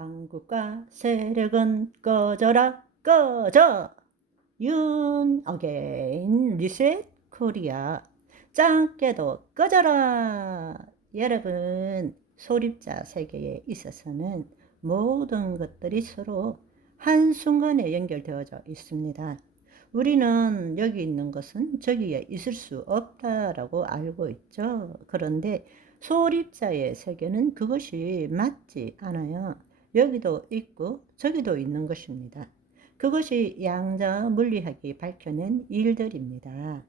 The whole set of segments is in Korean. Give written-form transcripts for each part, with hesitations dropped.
한국과 세력은 꺼져라 꺼져. 윤 어게인 리셋 코리아. 짱깨도 꺼져라. 여러분, 소립자 세계에 있어서는 모든 것들이 서로 한순간에 연결되어져 있습니다. 우리는 여기 있는 것은 저기에 있을 수 없다라고 알고 있죠. 그런데 소립자의 세계는 그것이 맞지 않아요. 여기도 있고 저기도 있는 것입니다. 그것이 양자 물리학이 밝혀낸 일들입니다.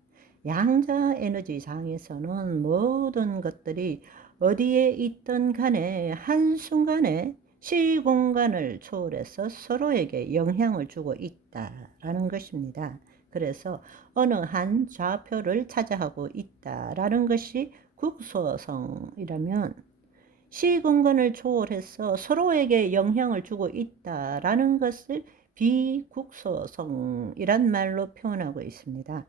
양자 에너지장에서는 모든 것들이 어디에 있든 간에 한순간에 시공간을 초월해서 서로에게 영향을 주고 있다라는 것입니다. 그래서 어느 한 좌표를 차지하고 있다라는 것이 국소성이라면, 시공간을 초월해서 서로에게 영향을 주고 있다라는 것을 비국소성이란 말로 표현하고 있습니다.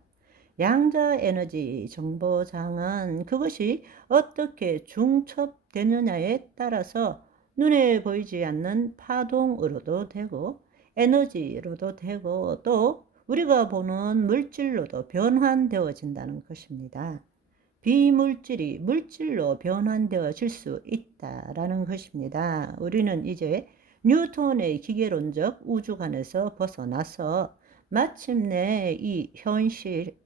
양자 에너지 정보장은 그것이 어떻게 중첩되느냐에 따라서 눈에 보이지 않는 파동으로도 되고 에너지로도 되고 또 우리가 보는 물질로도 변환되어진다는 것입니다. 비물질이 물질로 변환되어질 수 있다라는 것입니다. 우리는 이제 뉴턴의 기계론적 우주관에서 벗어나서 마침내 이 현실,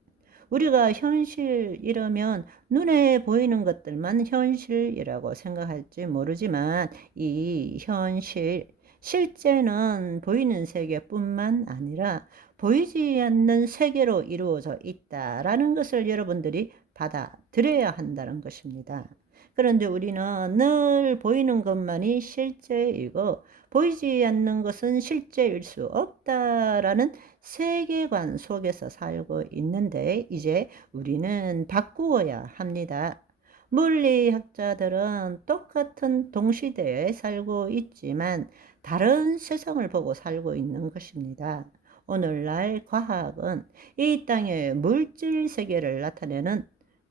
우리가 현실 이러면 눈에 보이는 것들만 현실이라고 생각할지 모르지만 이 현실, 실제는 보이는 세계뿐만 아니라 보이지 않는 세계로 이루어져 있다라는 것을 여러분들이 받아들여야 한다는 것입니다. 그런데 우리는 늘 보이는 것만이 실제이고 보이지 않는 것은 실제일 수 없다라는 세계관 속에서 살고 있는데, 이제 우리는 바꾸어야 합니다. 물리학자들은 똑같은 동시대에 살고 있지만 다른 세상을 보고 살고 있는 것입니다. 오늘날 과학은 이 땅의 물질 세계를 나타내는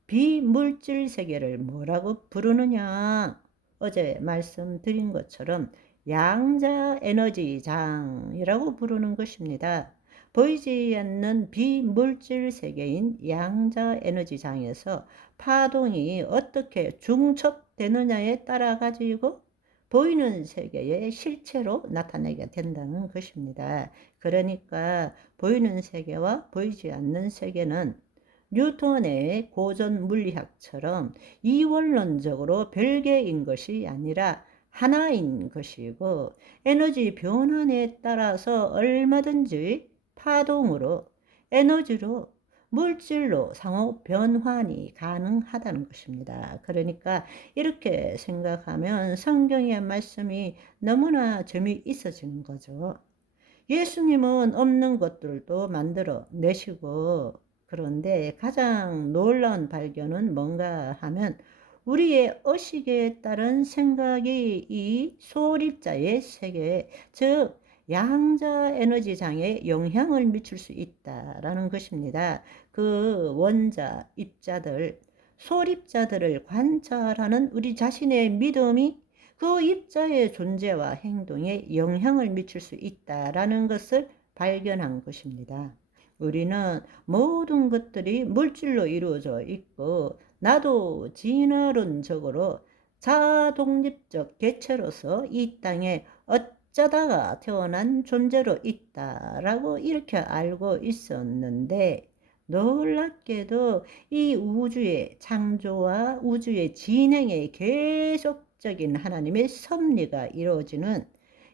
비물질 세계를 뭐라고 부르느냐? 어제 말씀드린 것처럼 양자 에너지장이라고 부르는 것입니다. 보이지 않는 비물질 세계인 양자 에너지장에서 파동이 어떻게 중첩되느냐에 따라 가지고 보이는 세계의 실체로 나타내게 된다는 것입니다. 그러니까 보이는 세계와 보이지 않는 세계는 뉴턴의 고전 물리학처럼 이원론적으로 별개인 것이 아니라 하나인 것이고, 에너지 변환에 따라서 얼마든지 파동으로, 에너지로, 물질로 상호 변환이 가능하다는 것입니다. 그러니까 이렇게 생각하면 성경의 말씀이 너무나 재미있어지는 거죠. 예수님은 없는 것들도 만들어 내시고, 그런데 가장 놀라운 발견은 뭔가 하면 우리의 의식에 따른 생각이 이 소립자의 세계, 즉 양자 에너지장에 영향을 미칠 수 있다라는 것입니다. 그 원자 입자들, 소립자들을 관찰하는 우리 자신의 믿음이 그 입자의 존재와 행동에 영향을 미칠 수 있다라는 것을 발견한 것입니다. 우리는 모든 것들이 물질로 이루어져 있고, 나도 진화론적으로 자독립적 개체로서 이 땅에 어쩌다가 태어난 존재로 있다라고 이렇게 알고 있었는데, 놀랍게도 이 우주의 창조와 우주의 진행에 계속적인 하나님의 섭리가 이루어지는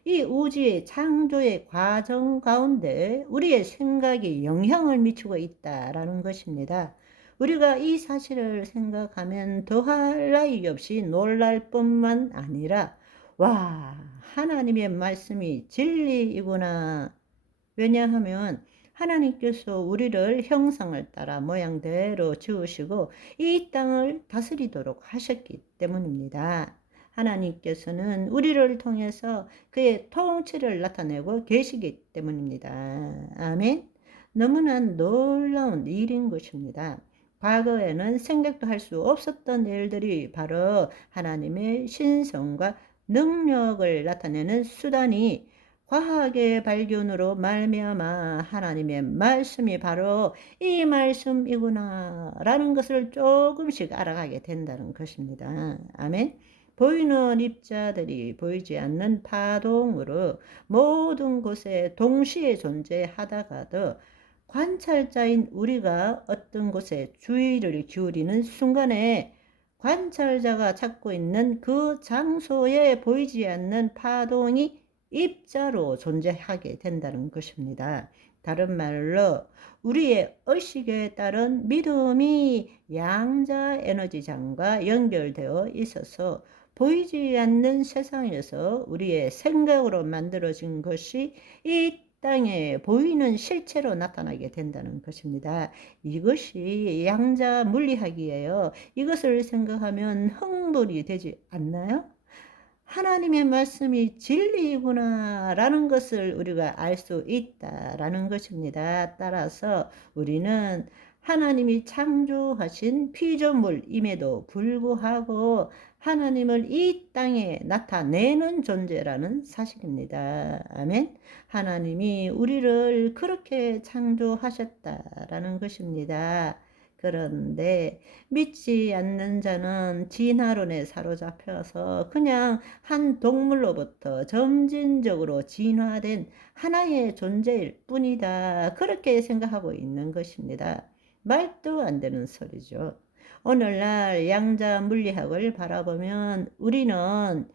이 우주의 창조의 과정 가운데 우리의 생각이 영향을 미치고 있다라는 것입니다. 우리가 이 사실을 생각하면 더할 나위 없이 놀랄 뿐만 아니라, 와, 하나님의 말씀이 진리이구나. 왜냐하면 하나님께서 우리를 형상을 따라 모양대로 지으시고 이 땅을 다스리도록 하셨기 때문입니다. 하나님께서는 우리를 통해서 그의 통치를 나타내고 계시기 때문입니다. 아멘. 너무나 놀라운 일인 것입니다. 과거에는 생각도 할 수 없었던 일들이 바로 하나님의 신성과 능력을 나타내는 수단이 과학의 발견으로 말미암아 하나님의 말씀이 바로 이 말씀이구나 라는 것을 조금씩 알아가게 된다는 것입니다. 아멘. 보이는 입자들이 보이지 않는 파동으로 모든 곳에 동시에 존재하다가도 관찰자인 우리가 어떤 곳에 주의를 기울이는 순간에 관찰자가 찾고 있는 그 장소에 보이지 않는 파동이 입자로 존재하게 된다는 것입니다. 다른 말로 우리의 의식에 따른 믿음이 양자 에너지장과 연결되어 있어서 보이지 않는 세상에서 우리의 생각으로 만들어진 것이 이 땅에 보이는 실체로 나타나게 된다는 것입니다. 이것이 양자 물리학이에요. 이것을 생각하면 흥분이 되지 않나요? 하나님의 말씀이 진리이구나 라는 것을 우리가 알 수 있다라는 것입니다. 따라서 우리는 하나님이 창조하신 피조물임에도 불구하고 하나님을 이 땅에 나타내는 존재라는 사실입니다. 아멘. 하나님이 우리를 그렇게 창조하셨다라는 것입니다. 그런데 믿지 않는 자는 진화론에 사로잡혀서 그냥 한 동물로부터 점진적으로 진화된 하나의 존재일 뿐이다. 그렇게 생각하고 있는 것입니다. 말도 안 되는 소리죠. 오늘날 양자 물리학을 바라보면 우리는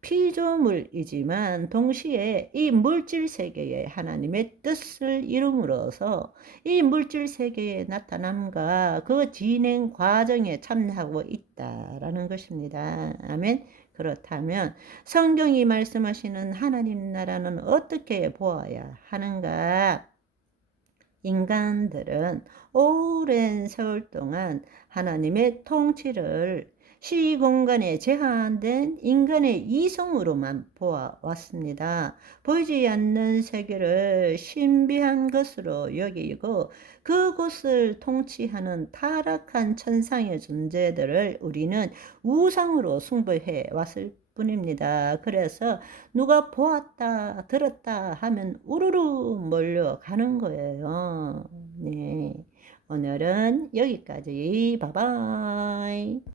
피조물이지만 동시에 이 물질 세계에 하나님의 뜻을 이룸으로써 이 물질 세계의 나타남과 그 진행 과정에 참여하고 있다라는 것입니다. 아멘. 그렇다면 성경이 말씀하시는 하나님 나라는 어떻게 보아야 하는가? 인간들은 오랜 세월 동안 하나님의 통치를 시공간에 제한된 인간의 이성으로만 보아왔습니다. 보이지 않는 세계를 신비한 것으로 여기고 그곳을 통치하는 타락한 천상의 존재들을 우리는 우상으로 숭배해 왔을 뿐입니다. 그래서 누가 보았다, 들었다 하면 우르르 몰려가는 거예요. 네. 오늘은 여기까지. 바이바이.